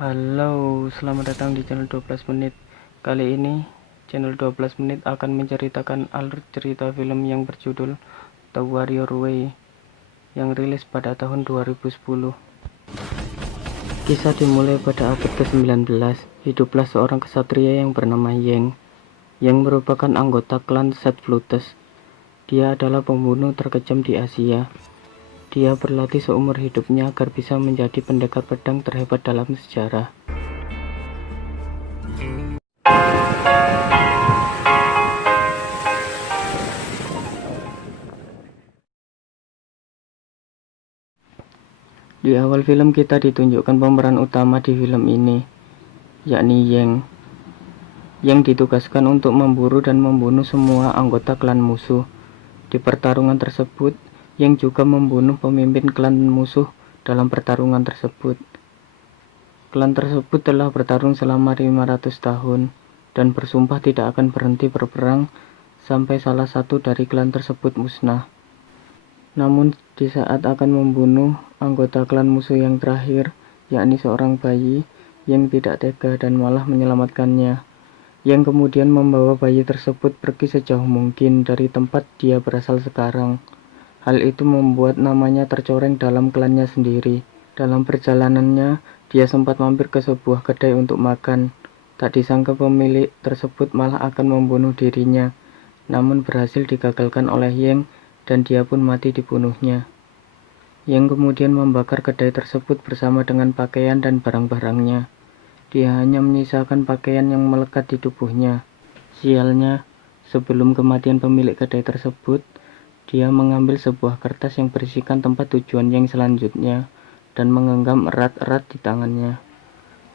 Halo, selamat datang di channel 12 menit. Kali ini, channel 12 menit akan menceritakan alur cerita film yang berjudul The Warrior Way yang rilis pada tahun 2010. Kisah dimulai pada abad ke-19. Hiduplah seorang kesatria yang bernama Yang merupakan anggota klan Setflutes. Dia adalah pembunuh terkejam di Asia. Dia berlatih seumur hidupnya agar bisa menjadi pendekar pedang terhebat dalam sejarah. Di awal film kita ditunjukkan pemeran utama di film ini, yakni Yang ditugaskan untuk memburu dan membunuh semua anggota klan musuh. Di pertarungan tersebut, Yang juga membunuh pemimpin klan musuh dalam pertarungan tersebut. Klan tersebut telah bertarung selama 500 tahun dan bersumpah tidak akan berhenti berperang sampai salah satu dari klan tersebut musnah. Namun di saat akan membunuh anggota klan musuh yang terakhir, yakni seorang bayi, Yang tidak tega dan malah menyelamatkannya. Yang kemudian membawa bayi tersebut pergi sejauh mungkin dari tempat dia berasal sekarang. Hal itu membuat namanya tercoreng dalam klannya sendiri. Dalam perjalanannya, dia sempat mampir ke sebuah kedai untuk makan. Tak disangka pemilik tersebut malah akan membunuh dirinya, namun berhasil digagalkan oleh Yang dan dia pun mati dibunuhnya. Yang kemudian membakar kedai tersebut bersama dengan pakaian dan barang-barangnya. Dia hanya menyisakan pakaian yang melekat di tubuhnya. Sialnya, sebelum kematian pemilik kedai tersebut, dia mengambil sebuah kertas yang berisikan tempat tujuan Yang selanjutnya dan menggenggam erat-erat di tangannya.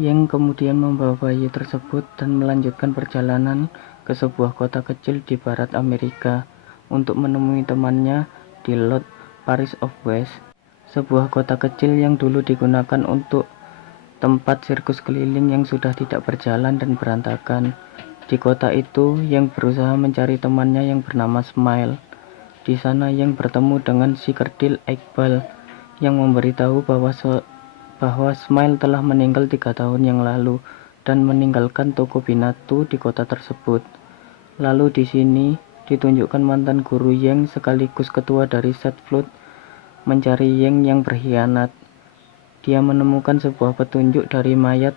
Yang kemudian membawa bayi tersebut dan melanjutkan perjalanan ke sebuah kota kecil di barat Amerika untuk menemui temannya di Lot Paris of West, sebuah kota kecil yang dulu digunakan untuk tempat sirkus keliling yang sudah tidak berjalan dan berantakan. Di kota itu, Yang berusaha mencari temannya yang bernama Smile. Di sana Yang bertemu dengan si kerdil Iqbal yang memberitahu bahwa Smile telah meninggal 3 tahun yang lalu dan meninggalkan toko binatu di kota tersebut. Lalu di sini ditunjukkan mantan guru Yang sekaligus ketua dari Setflutes mencari Yang yang berkhianat. Dia menemukan sebuah petunjuk dari mayat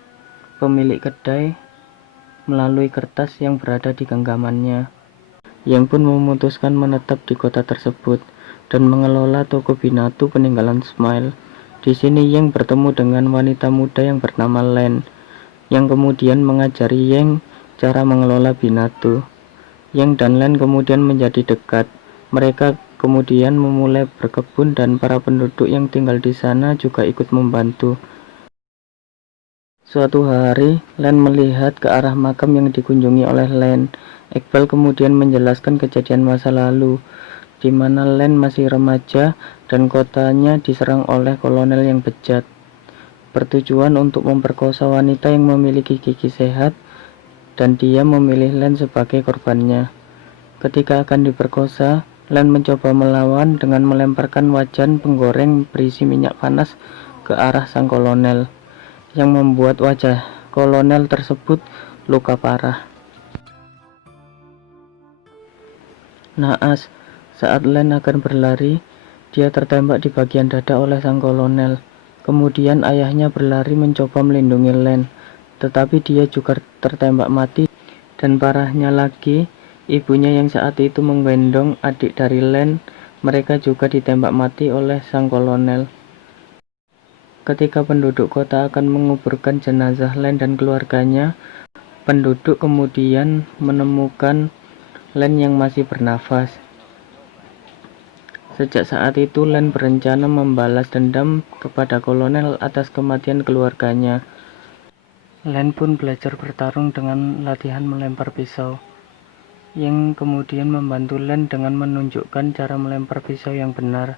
pemilik kedai melalui kertas yang berada di genggamannya. Yang pun memutuskan menetap di kota tersebut dan mengelola toko binatu peninggalan Smile. Di sini Yang bertemu dengan wanita muda yang bernama Len, yang kemudian mengajari Yang cara mengelola binatu. Yang dan Len kemudian menjadi dekat. Mereka kemudian memulai berkebun dan para penduduk yang tinggal di sana juga ikut membantu. Suatu hari, Len melihat ke arah makam yang dikunjungi oleh Len. Iqbal kemudian menjelaskan kejadian masa lalu, di mana Len masih remaja dan kotanya diserang oleh kolonel yang bejat, bertujuan untuk memperkosa wanita yang memiliki gigi sehat, dan dia memilih Len sebagai korbannya. Ketika akan diperkosa, Len mencoba melawan dengan melemparkan wajan penggoreng berisi minyak panas ke arah sang kolonel, yang membuat wajah kolonel tersebut luka parah. Naas, saat Len akan berlari, dia tertembak di bagian dada oleh sang kolonel. Kemudian ayahnya berlari mencoba melindungi Len, tetapi dia juga tertembak mati. Dan parahnya lagi, ibunya yang saat itu menggendong adik dari Len, mereka juga ditembak mati oleh sang kolonel. Ketika penduduk kota akan menguburkan jenazah Len dan keluarganya, penduduk kemudian menemukan Len yang masih bernafas. Sejak saat itu, Len berencana membalas dendam kepada kolonel atas kematian keluarganya. Len pun belajar bertarung dengan latihan melempar pisau. Yang kemudian membantu Len dengan menunjukkan cara melempar pisau yang benar.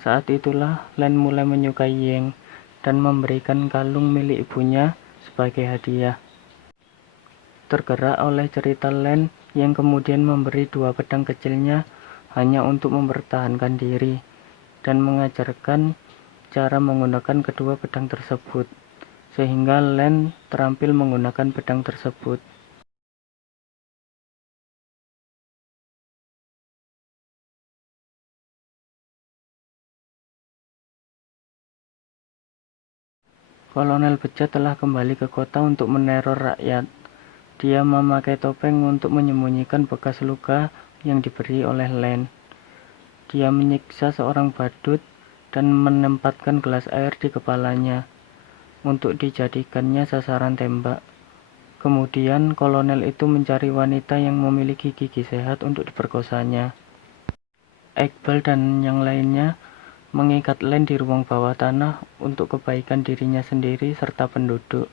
Saat itulah Len mulai menyukai Yang dan memberikan kalung milik ibunya sebagai hadiah. Tergerak oleh cerita Len, Yang kemudian memberi 2 pedang kecilnya hanya untuk mempertahankan diri dan mengajarkan cara menggunakan kedua pedang tersebut. sehingga Len terampil menggunakan pedang tersebut. Kolonel bejat telah kembali ke kota untuk meneror rakyat. Dia memakai topeng untuk menyembunyikan bekas luka yang diberi oleh Len. Dia menyiksa seorang badut dan menempatkan gelas air di kepalanya untuk dijadikannya sasaran tembak. Kemudian kolonel itu mencari wanita yang memiliki gigi sehat untuk diperkosanya. Iqbal dan yang lainnya mengikat Len di ruang bawah tanah untuk kebaikan dirinya sendiri serta penduduk.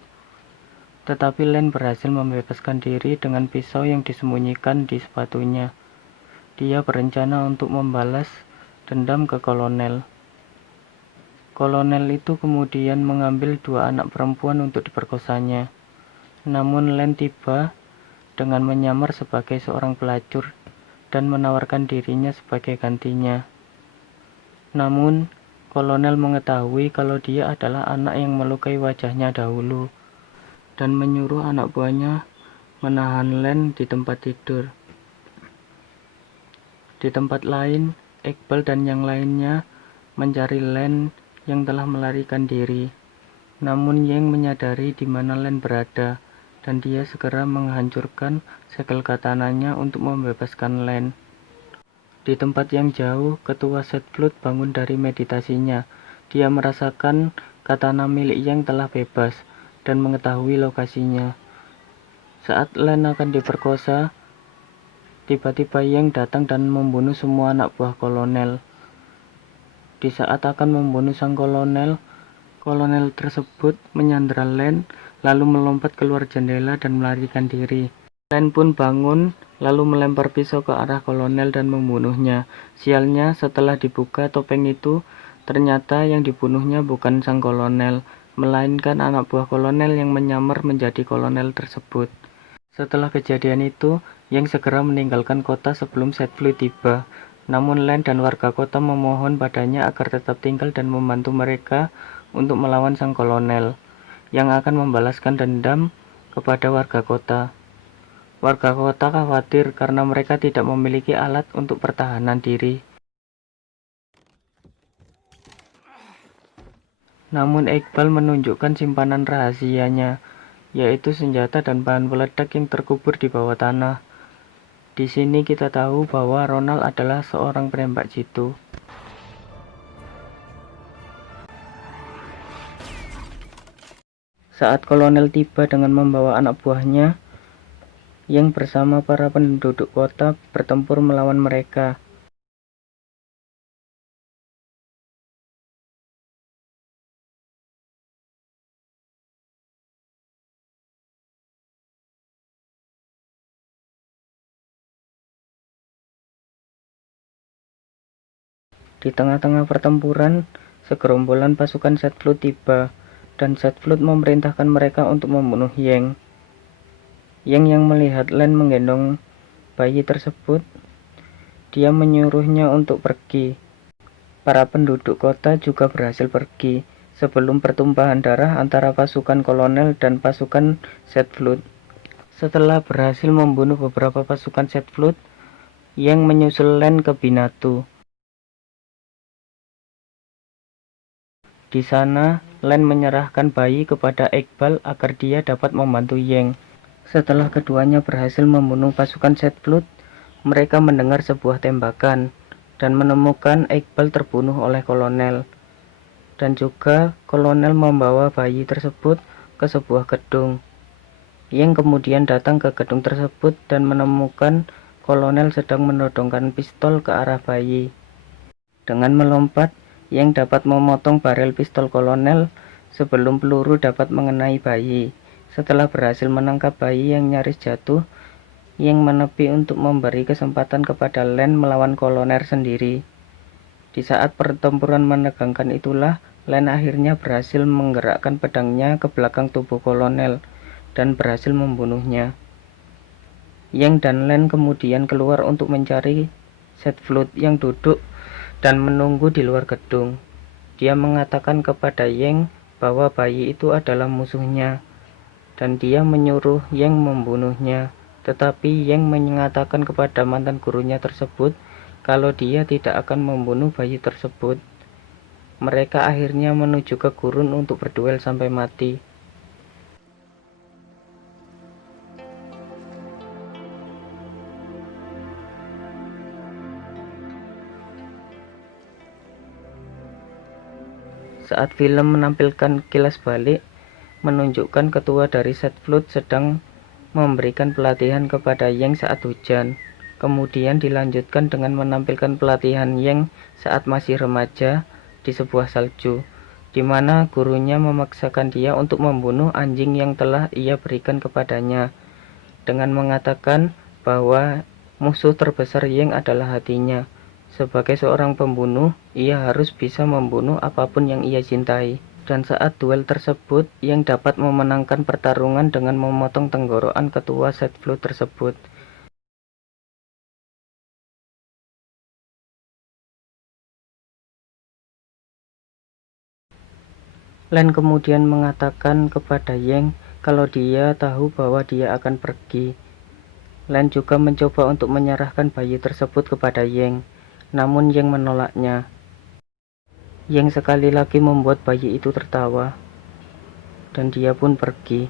Tetapi Len berhasil membebaskan diri dengan pisau yang disembunyikan di sepatunya. Dia berencana untuk membalas dendam ke kolonel. Kolonel itu kemudian mengambil 2 anak perempuan untuk diperkosanya. Namun Len tiba dengan menyamar sebagai seorang pelacur dan menawarkan dirinya sebagai gantinya. Namun, kolonel mengetahui kalau dia adalah anak yang melukai wajahnya dahulu dan menyuruh anak buahnya menahan Len di tempat tidur. Di tempat lain, Iqbal dan yang lainnya mencari Len yang telah melarikan diri. Namun Yeng menyadari di mana Len berada, dan dia segera menghancurkan segel katananya untuk membebaskan Len. Di tempat yang jauh, ketua Setflood bangun dari meditasinya. Dia merasakan katana milik Yeng telah bebas dan mengetahui lokasinya. Saat Len akan diperkosa, tiba-tiba Yeng datang dan membunuh semua anak buah kolonel. Di saat akan membunuh sang kolonel tersebut menyandera Len, lalu melompat keluar jendela dan melarikan diri. Len pun bangun, lalu melempar pisau ke arah kolonel dan membunuhnya. Sialnya, setelah dibuka topeng itu, ternyata yang dibunuhnya bukan sang kolonel, melainkan anak buah kolonel yang menyamar menjadi kolonel tersebut. Setelah kejadian itu, Yeng segera meninggalkan kota sebelum Setflood tiba. Namun Len dan warga kota memohon padanya agar tetap tinggal dan membantu mereka untuk melawan sang kolonel, yang akan membalaskan dendam kepada warga kota. Warga kota khawatir karena mereka tidak memiliki alat untuk pertahanan diri. Namun Iqbal menunjukkan simpanan rahasianya, yaitu senjata dan bahan peledak yang terkubur di bawah tanah. Di sini kita tahu bahwa Ronald adalah seorang penembak jitu. Saat kolonel tiba dengan membawa anak buahnya, yang bersama para penduduk kota bertempur melawan mereka. Di tengah-tengah pertempuran, segerombolan pasukan Setflood tiba, dan Setflood memerintahkan mereka untuk membunuh Yeng. Yeng yang melihat Len menggendong bayi tersebut, dia menyuruhnya untuk pergi. Para penduduk kota juga berhasil pergi sebelum pertumpahan darah antara pasukan kolonel dan pasukan Setflood. Setelah berhasil membunuh beberapa pasukan Setflood, Yeng menyusul Len ke Binatu. Di sana, Len menyerahkan bayi kepada Iqbal agar dia dapat membantu Yeng. Setelah keduanya berhasil membunuh pasukan Setflood, mereka mendengar sebuah tembakan dan menemukan Iqbal terbunuh oleh kolonel. Dan juga kolonel membawa bayi tersebut ke sebuah gedung. Yeng kemudian datang ke gedung tersebut dan menemukan kolonel sedang menodongkan pistol ke arah bayi. Dengan melompat, Yeng dapat memotong barel pistol kolonel sebelum peluru dapat mengenai bayi. Setelah berhasil menangkap bayi yang nyaris jatuh, Yeng menepi untuk memberi kesempatan kepada Len melawan kolonel sendiri. Di saat pertempuran menegangkan itulah, Len akhirnya berhasil menggerakkan pedangnya ke belakang tubuh kolonel dan berhasil membunuhnya. Yeng dan Len kemudian keluar untuk mencari Setflood yang duduk dan menunggu di luar gedung. Dia mengatakan kepada Yeng bahwa bayi itu adalah musuhnya, dan dia menyuruh Yang membunuhnya. Tetapi Yang mengatakan kepada mantan gurunya tersebut kalau dia tidak akan membunuh bayi tersebut. Mereka akhirnya menuju ke gurun untuk berduel sampai mati. Saat film menampilkan kilas balik, menunjukkan ketua dari Set Flood sedang memberikan pelatihan kepada Yang saat hujan. Kemudian dilanjutkan dengan menampilkan pelatihan Yang saat masih remaja di sebuah salju, di mana gurunya memaksakan dia untuk membunuh anjing yang telah ia berikan kepadanya, dengan mengatakan bahwa musuh terbesar Yang adalah hatinya. Sebagai seorang pembunuh, ia harus bisa membunuh apapun yang ia cintai. Dan saat duel tersebut, Yang dapat memenangkan pertarungan dengan memotong tenggorokan ketua Set Flood tersebut. Len kemudian mengatakan kepada Yang kalau dia tahu bahwa dia akan pergi. Len juga mencoba untuk menyerahkan bayi tersebut kepada Yang, namun Yang menolaknya. Yang sekali lagi membuat bayi itu tertawa, dan dia pun pergi.